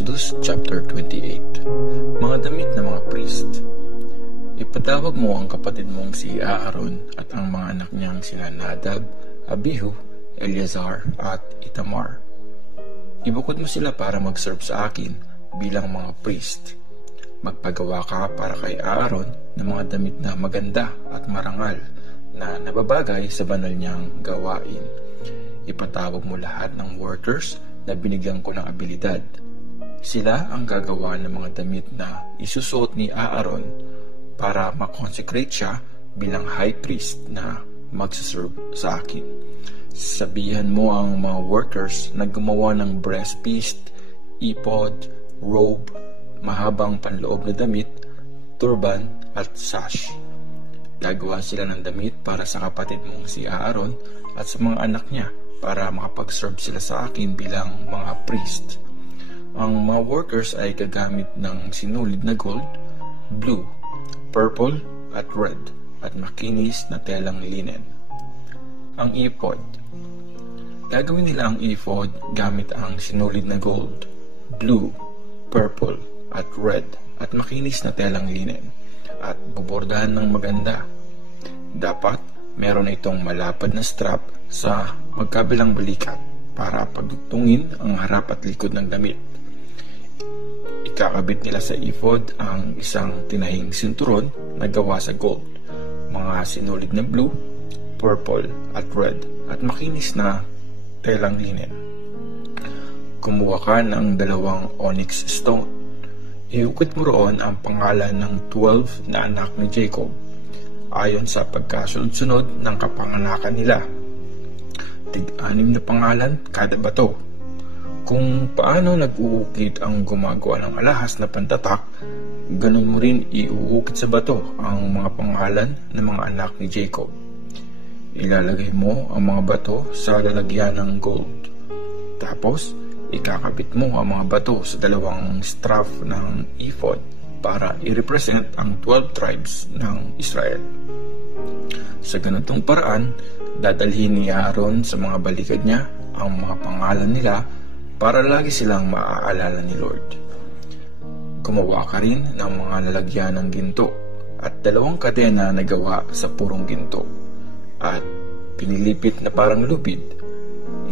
Exodus chapter 28. Mga damit ng mga priest. Ipatawag mo ang kapatid mong si Aaron at ang mga anak niyang sina Nadab, Abihu, Eleazar at Itamar. Ibukod mo sila para mag-serve sa akin bilang mga priest. Magpagawa ka para kay Aaron ng mga damit na maganda at marangal na nababagay sa banal niyang gawain. Ipatawag mo lahat ng workers na binigyan ko ng abilidad. Sila ang gagawa ng mga damit na isusuot ni Aaron para makonsecrate siya bilang high priest na magsaserve sa akin. Sabihan mo ang mga workers na gumawa ng breastpiece, ephod, robe, mahabang panloob na damit, turban at sash. Gagawa sila ng damit para sa kapatid mong si Aaron at sa mga anak niya para makapag-serve sila sa akin bilang mga priest. Ang mga workers ay gagamit ng sinulid na gold, blue, purple at red at makinis na telang linen. Ang ephod. Gagawin nila ang ephod gamit ang sinulid na gold, blue, purple at red at makinis na telang linen at bubordahan ng maganda. Dapat meron itong malapad na strap sa magkabilang balikat para pagdugtungin ang harap at likod ng damit. Ikakabit nila sa ephod ang isang tinahing sinturon na gawa sa gold, mga sinulid na blue, purple at red at makinis na telang linen. Kumuha ka ng 2 onyx stone. Iukit mo roon ang pangalan ng 12 na anak ni Jacob ayon sa pagkasunod-sunod ng kapanganakan nila. Tig-6 na pangalan kada bato. Kung paano nag-uukit ang gumagawa ng alahas na pantatak, ganun mo rin iuukit sa bato ang mga pangalan ng mga anak ni Jacob. Ilalagay mo ang mga bato sa lalagyan ng gold. Tapos, ikakabit mo ang mga bato sa 2 strap ng ephod para i-represent ang 12 tribes ng Israel. Sa ganitong paraan, dadalhin ni Aaron sa mga balikad niya ang mga pangalan nila para lagi silang maaalala ni Lord. Gumawa ka rin ng mga lalagyan ng ginto at 2 kadena na gawa sa purong ginto at pinilipit na parang lubid.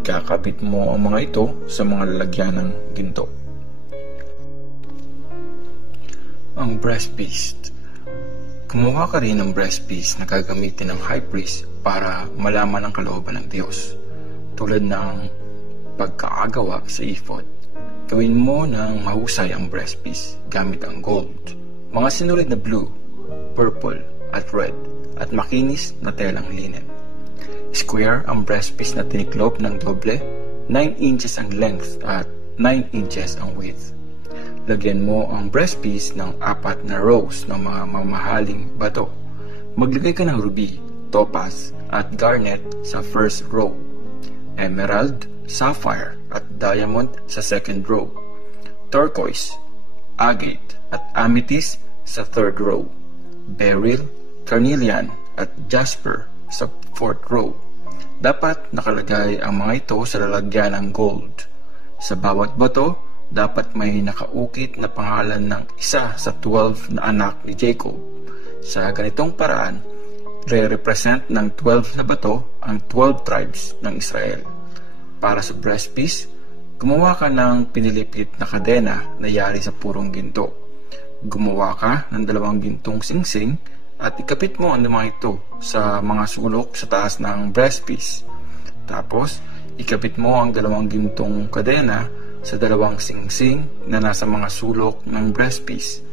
Ikakabit mo ang mga ito sa mga lalagyan ng ginto. Ang breastpiece. Gumawa ka rin ng breastpiece na gagamitin ng high priest para malaman ang kalooban ng Diyos. Tulad ng pagkaagawa sa ephod, gawin mo ng mahusay ang breastpiece gamit ang gold, mga sinulid na blue, purple at red at makinis na telang linen. Square ang breastpiece na tiniklop ng doble, 9 inches ang length at 9 inches ang width. Lagyan mo ang breastpiece ng 4 na rows ng mga mamahaling bato. Maglagay ka ng ruby, topaz at garnet sa first row, emerald, sapphire at diamond sa second row, turquoise, agate at amethyst sa third row, beryl, carnelian at jasper sa fourth row. Dapat nakalagay ang mga ito sa lalagyan ng gold. Sa bawat bato, dapat may nakaukit na pangalan ng isa sa 12 na anak ni Jacob. Sa ganitong paraan, re-represent ng 12 na bato ang 12 tribes ng Israel. Para sa breastpiece, gumawa ka ng pinilipit na kadena na yari sa purong ginto. Gumawa ka ng 2 gintong singsing at ikapit mo ang mga ito sa mga sulok sa taas ng breastpiece. Tapos, ikapit mo ang 2 gintong kadena sa 2 singsing na nasa mga sulok ng breastpiece.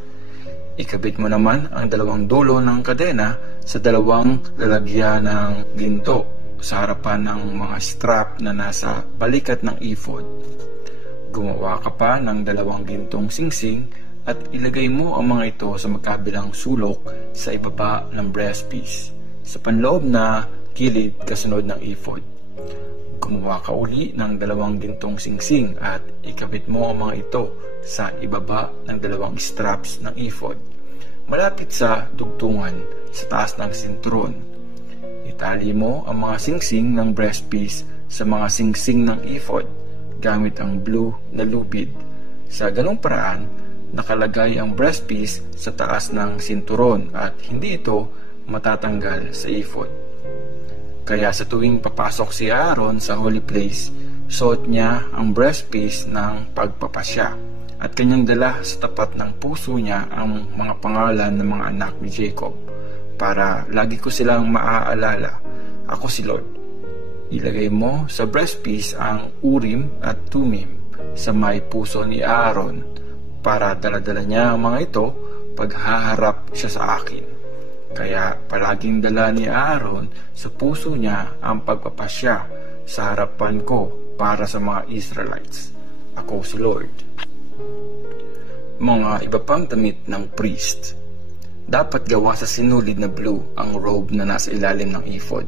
Ikabit mo naman ang 2 dulo ng kadena sa 2 lalagyan ng ginto sa harapan ng mga strap na nasa balikat ng ephod. Gumawa ka pa ng 2 gintong singsing at ilagay mo ang mga ito sa magkabilang sulok sa ibaba ng breastpiece sa panloob na gilid kasunod ng ephod. Gumawa ka uli ng 2 gintong singsing at ikabit mo ang mga ito sa ibaba ng 2 straps ng ephod, malapit sa dugtungan sa taas ng sinturon. Itali mo ang mga singsing ng breastpiece sa mga singsing ng ephod gamit ang blue na lubid Sa ganung paraan, nakalagay ang breastpiece sa taas ng sinturon at hindi ito matatanggal sa ephod. Kaya sa tuwing papasok si Aaron sa holy place, suot niya ang breastpiece ng pagpapasya at kanyang dala sa tapat ng puso niya ang mga pangalan ng mga anak ni Jacob para lagi ko silang maaalala, ako si Lord. Ilagay mo sa breastpiece ang Urim at Tumim sa may puso ni Aaron para daladala niya ang mga ito paghaharap siya sa akin. Kaya palaging dala ni Aaron sa puso niya ang pagpapasya sa harapan ko para sa mga Israelites. Ako si Lord. Mga iba pang damit ng priest. Dapat gawa sa sinulid na blue ang robe na nasa ilalim ng ephod.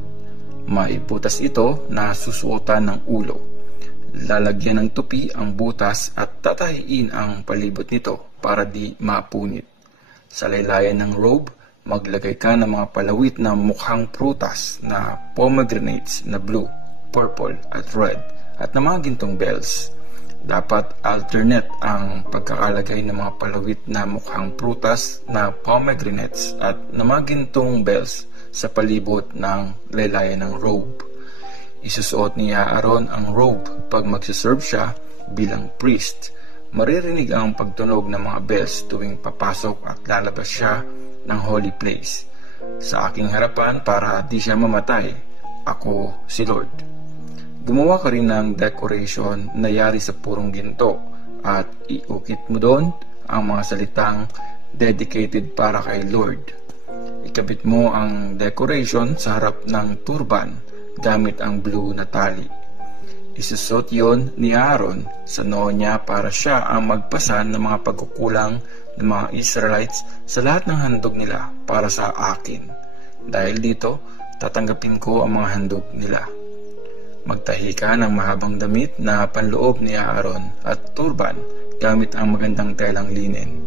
May butas ito na susuotan ng ulo. Lalagyan ng tupi ang butas at tatahiin ang palibot nito para di mapunit. Sa laylayan ng robe, maglagay ka ng mga palawit na mukhang prutas na pomegranates na blue, purple at red at na mga gintong bells. Dapat alternate ang pagkakalagay ng mga palawit na mukhang prutas na pomegranates at na mga gintong bells sa palibot ng laylayan ng robe. Isusuot ni Aaron ang robe pag magsiserve siya bilang priest. Maririnig ang pagtunog ng mga bells tuwing papasok at lalabas siya ng holy place. Sa aking harapan para di siya mamatay, ako si Lord. Gumawa ka rin ng decoration na yari sa purong ginto at iukit mo doon ang mga salitang dedicated para kay Lord. Ikabit mo ang decoration sa harap ng turban gamit ang blue na tali. Isusot yon ni Aaron sa noo niya para siya ang magpasan ng mga pagkukulang ng mga Israelites sa lahat ng handog nila para sa akin. Dahil dito, tatanggapin ko ang mga handog nila. Magtahi ka ng mahabang damit na panloob ni Aaron at turban gamit ang magandang telang linen.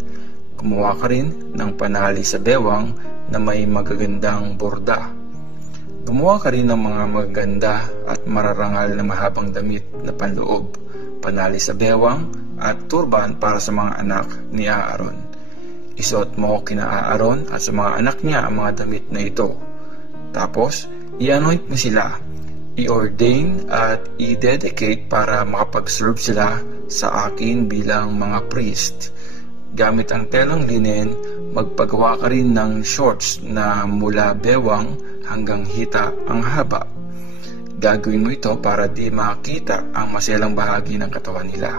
Gumawa ka rin ng panali sa bewang na may magagandang borda. Gumawa ka rin ng mga magaganda at mararangal na mahabang damit na panloob, panali sa bewang at turban para sa mga anak ni Aaron. Isuot mo kina Aaron at sa mga anak niya ang mga damit na ito. Tapos, i-anoint mo sila, i-ordain at i-dedicate para makapag-serve sila sa akin bilang mga priest. Gamit ang telang linen, magpagawa ka rin ng shorts na mula bewang hanggang hita ang haba. Gagawin mo ito para di makita ang maselang bahagi ng katawan nila.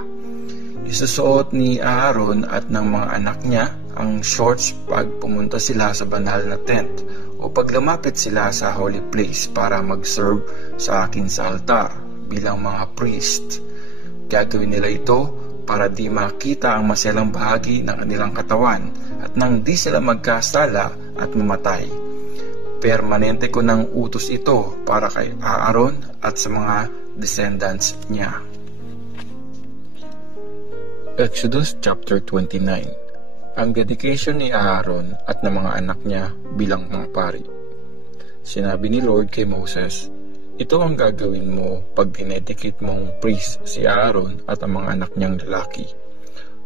Isusuot ni Aaron at ng mga anak niya ang shorts pag pumunta sila sa banal na tent o pag lumapit sila sa holy place para mag-serve sa akin sa altar bilang mga priest. Gagawin nila ito para di makita ang maselang bahagi ng kanilang katawan at nang di sila magkasala at mamatay. Permanente ko ng utos ito para kay Aaron at sa mga descendants niya. Exodus chapter 29. Ang dedication ni Aaron at ng mga anak niya bilang mga pari. Sinabi ni Lord kay Moses, ito ang gagawin mo pag dinedicate mong priest si Aaron at ang mga anak niyang lalaki.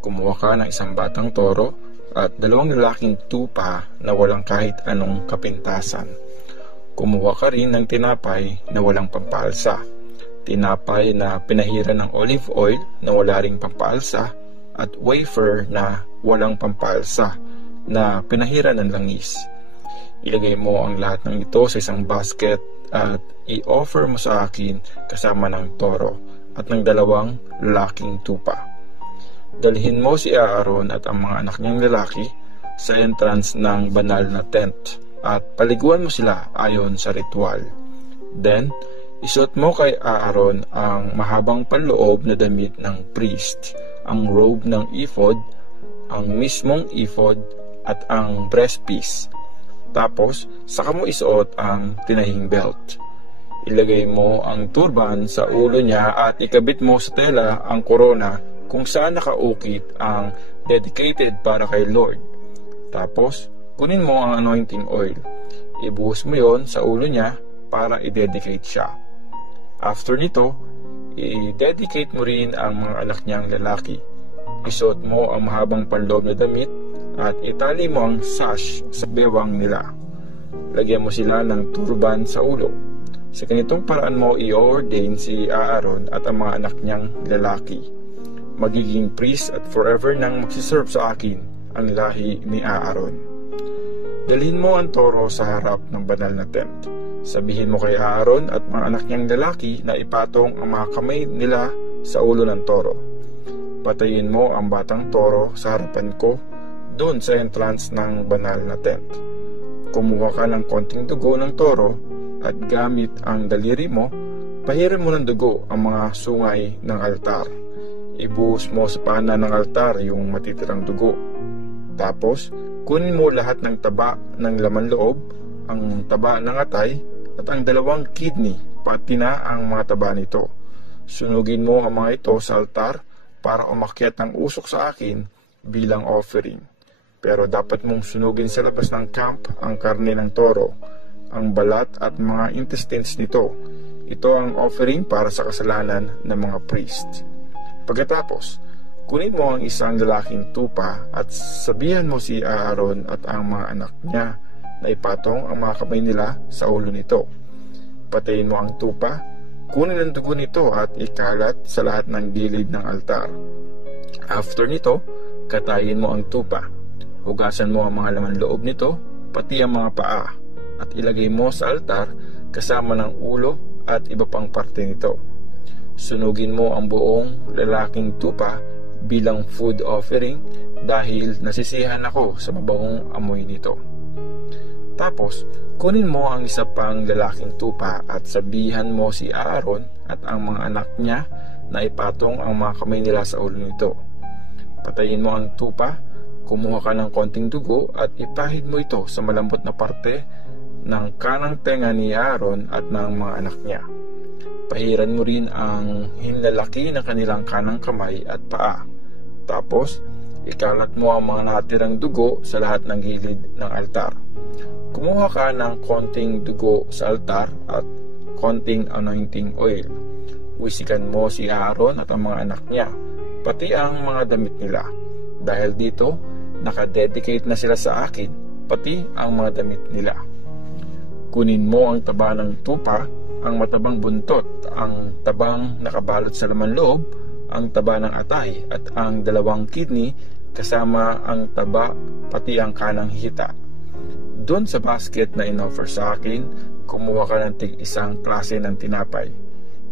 Kumuha ka ng isang batang toro at 2 lalaking tupa na walang kahit anong kapintasan. Kumuha ka rin ng tinapay na walang pampaalsa, tinapay na pinahiran ng olive oil na wala ring pampaalsa, at wafer na walang pampaalsa na pinahiran ng langis. Ilagay mo ang lahat ng ito sa isang basket at i-offer mo sa akin kasama ng toro at ng 2 lalaking tupa. Dalhin mo si Aaron at ang mga anak niyang lalaki sa entrance ng banal na tent at paliguan mo sila ayon sa ritual. Then, isuot mo kay Aaron ang mahabang panloob na damit ng priest, ang robe ng ephod, ang mismong ephod at ang breastpiece. Tapos, saka mo isuot ang tinahing belt. Ilagay mo ang turban sa ulo niya at ikabit mo sa tela ang korona kung saan nakaukit ang dedicated para kay Lord. Tapos, kunin mo ang anointing oil. Ibuhos mo yon sa ulo niya para i-dedicate siya. After nito, i-dedicate mo rin ang mga anak niyang lalaki. Isuot mo ang mahabang panloob na damit at itali mo ang sash sa bewang nila. Lagyan mo sila ng turban sa ulo. Sa ganitong paraan mo i-ordain si Aaron at ang mga anak niyang lalaki. Magiging priest at forever nang magsiserve sa akin ang lahi ni Aaron. Dalhin mo ang toro sa harap ng banal na tent. Sabihin mo kay Aaron at mga anak niyang lalaki na ipatong ang mga kamay nila sa ulo ng toro. Patayin mo ang batang toro sa harapan ko doon sa entrance ng banal na tent. Kumuha ka ng konting dugo ng toro at gamit ang daliri mo, pahirin mo ng dugo ang mga sungay ng altar. Ibuhos mo sa pana ng altar yung matitirang dugo. Tapos, kunin mo lahat ng taba ng laman loob, ang taba ng atay, at ang 2 kidney, pati na ang mga taba nito. Sunugin mo ang mga ito sa altar para umakyat ang usok sa akin bilang offering. Pero dapat mong sunugin sa labas ng camp ang karne ng toro, ang balat at mga intestines nito. Ito ang offering para sa kasalanan ng mga priest. Pagkatapos, kunin mo ang isang lalaking tupa at sabihan mo si Aaron at ang mga anak niya na ipatong ang mga kamay nila sa ulo nito. Patayin mo ang tupa, kunin ang dugo nito at ikalat sa lahat ng gilid ng altar. After nito, katayin mo ang tupa. Hugasan mo ang mga laman loob nito, pati ang mga paa, at ilagay mo sa altar kasama ng ulo at iba pang parte nito. Sunugin mo ang buong lalaking tupa bilang food offering dahil nasisiyahan ako sa mabangong amoy nito. Tapos, kunin mo ang isa pang lalaking tupa at sabihan mo si Aaron at ang mga anak niya na ipatong ang mga kamay nila sa ulo nito. Patayin mo ang tupa, kumuha ka ng konting dugo at ipahid mo ito sa malambot na parte ng kanang tenga ni Aaron at ng mga anak niya. Pahiran mo rin ang hinlalaki ng kanilang kanang kamay at paa. Tapos, ikalat mo ang mga natirang dugo sa lahat ng gilid ng altar. Kumuha ka ng konting dugo sa altar at konting anointing oil. Wisikan mo si Aaron at ang mga anak niya, pati ang mga damit nila. Dahil dito, nakadedicate na sila sa akin, pati ang mga damit nila. Kunin mo ang taba ng tupa, ang matabang buntot, ang tabang nakabalot sa laman loob, ang taba ng atay, at ang 2 kidney kasama ang taba, pati ang kanang hita. Doon sa basket na inoffer sa akin, kumuha ka ng tig-isang klase ng tinapay.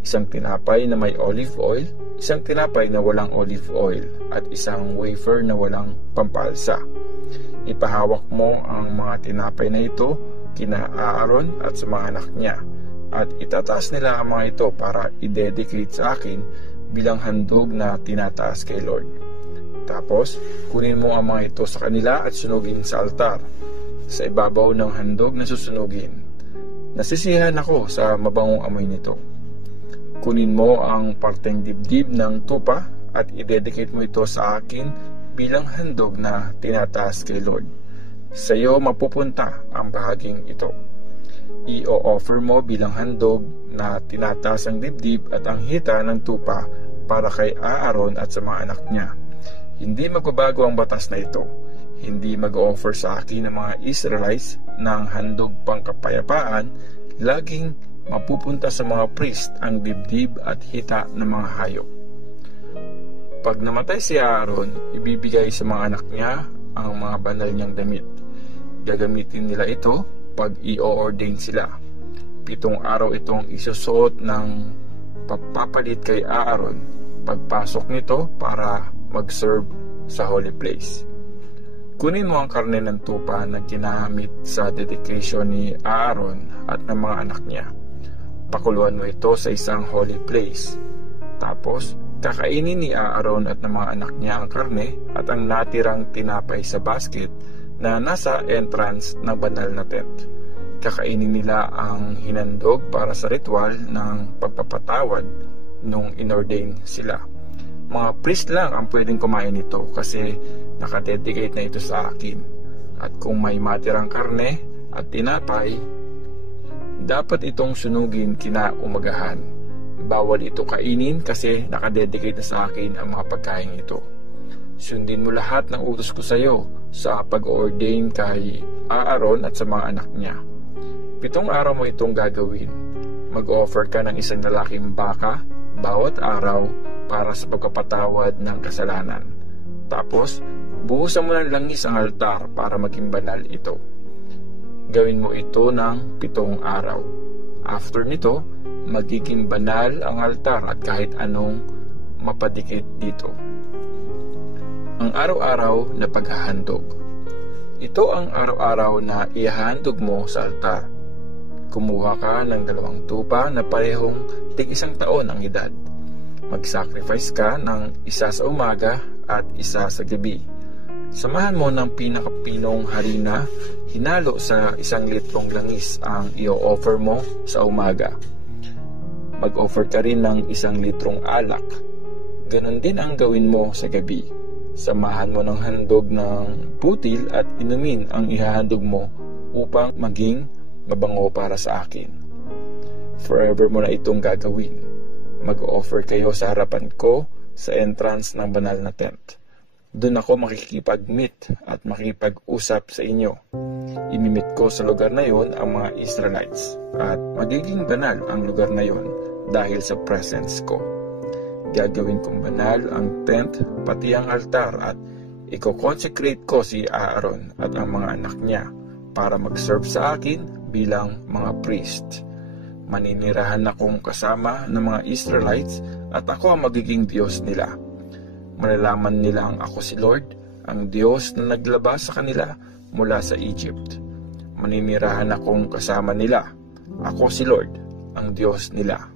Isang tinapay na may olive oil, isang tinapay na walang olive oil, at isang wafer na walang pampalsa. Ipahawak mo ang mga tinapay na ito kina Aaron at sa mga anak niya, at itataas nila ang mga ito para i-dedicate sa akin bilang handog na tinataas kay Lord. Tapos, kunin mo ang mga ito sa kanila at sunugin sa altar, sa ibabaw ng handog na susunugin. Nasisiyahan ako sa mabangong amoy nito. Kunin mo ang parteng dibdib ng tupa at i-dedicate mo ito sa akin bilang handog na tinataas kay Lord. Sa iyo mapupunta ang bahaging ito. I-offer mo bilang handog na tinataas ang dibdib at ang hita ng tupa para kay Aaron at sa mga anak niya. Hindi magbabago ang batas na ito. Hindi mag-offer sa akin ng mga Israelites ng handog pangkapayapaan. Laging mapupunta sa mga priest ang dibdib at hita ng mga hayop. Pag namatay si Aaron, ibibigay sa mga anak niya ang mga banal niyang damit. Gagamitin nila ito pag i-ordain sila. 7 araw itong isusuot ng pagpapalit kay Aaron pagpasok nito para mag-serve sa holy place. Kunin mo ang karne ng tupa na ginamit sa dedication ni Aaron at ng mga anak niya. Pakuluan mo ito sa isang holy place. Tapos, kakainin ni Aaron at ng mga anak niya ang karne at ang natirang tinapay sa basket na nasa entrance ng banal na tent. Kakainin nila ang hinandog para sa ritual ng pagpapatawad nung inordain sila. Mga priest lang ang pwedeng kumain nito kasi nakadedicate na ito sa akin. At kung may matirang karne at tinapay, dapat itong sunugin kinaumagahan. Bawal ito kainin kasi nakadedicate na sa akin ang mga pagkain ito. Sundin mo lahat ng utos ko sa iyo sa pag-ordain kay Aaron at sa mga anak niya. 7 araw mo itong gagawin. Mag-offer ka ng isang lalaking baka bawat araw para sa pagpapatawad ng kasalanan. Tapos, buhusan mo ng langis ang altar para maging banal ito. Gawin mo ito ng 7 araw. After nito, magiging banal ang altar at kahit anong mapadikit dito. Ang araw-araw na paghahandog. Ito ang araw-araw na ihahandog mo sa altar. Kumuha ka ng 2 tupa na parehong tig-1 taon ang edad. Mag-sacrifice ka ng isa sa umaga at isa sa gabi. Samahan mo ng pinakapinong harina, hinalo sa 1 litrong langis ang i-offer mo sa umaga. Mag-offer ka rin ng 1 litrong alak. Ganon din ang gawin mo sa gabi. Samahan mo ng handog ng putil at inumin ang ihahandog mo upang maging mabango para sa akin. Forever mo na itong gagawin. Mag-offer kayo sa harapan ko sa entrance ng banal na tent. Doon ako makikipag-meet at makipag-usap sa inyo. Imimit ko sa lugar na yon ang mga Israelites at magiging banal ang lugar na yon dahil sa presence ko. Gagawin kong banal ang tent pati ang altar at i-consecrate ko si Aaron at ang mga anak niya para mag-serve sa akin bilang mga priest. Maninirahan akong kasama ng mga Israelites at ako ang magiging Diyos nila. Malalaman nilang ako si Lord, ang Diyos na naglabas sa kanila mula sa Egypt. Maninirahan akong kasama nila. Ako si Lord, ang Diyos nila.